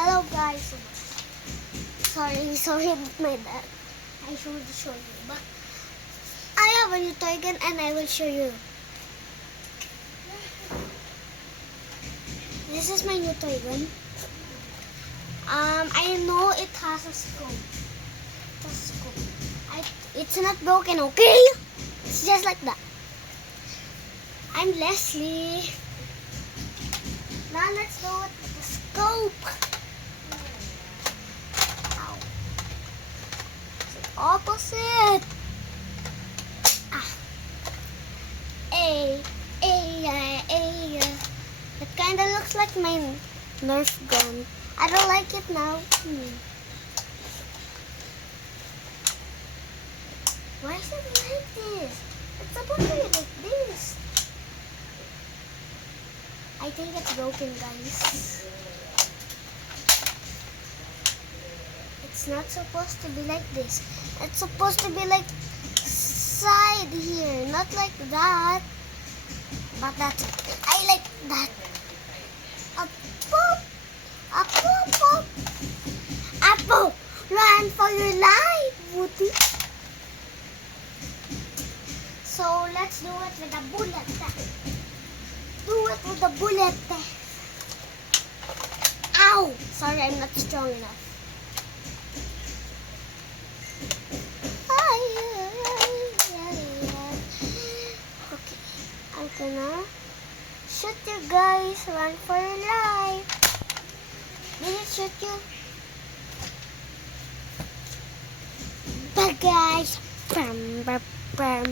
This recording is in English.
Hello guys. Sorry my bad. I should show you, but I have a new toy gun and I will show you. This is my new toy gun. I know it has a scope. It's not broken, okay? It's just like that. I'm Leslie. Now let's do it with the scope. Ow. It's opposite. It kinda looks like my Nerf gun. I don't like it now. Why is it like this? It's supposed to be like this. I think it's broken, guys. It's not supposed to be like this. It's supposed to be like side here, not like that. But that's it. I like that. Up, pop, up, pop, pop, up, pop. Run for your life, Woody. So let's do it with a bullet. Do it with a bullet. Ow! Sorry, I'm not strong enough. Okay, I'm gonna shoot you guys. Run for your life. Did it shoot you? Bye guys. Bam, bam, bam.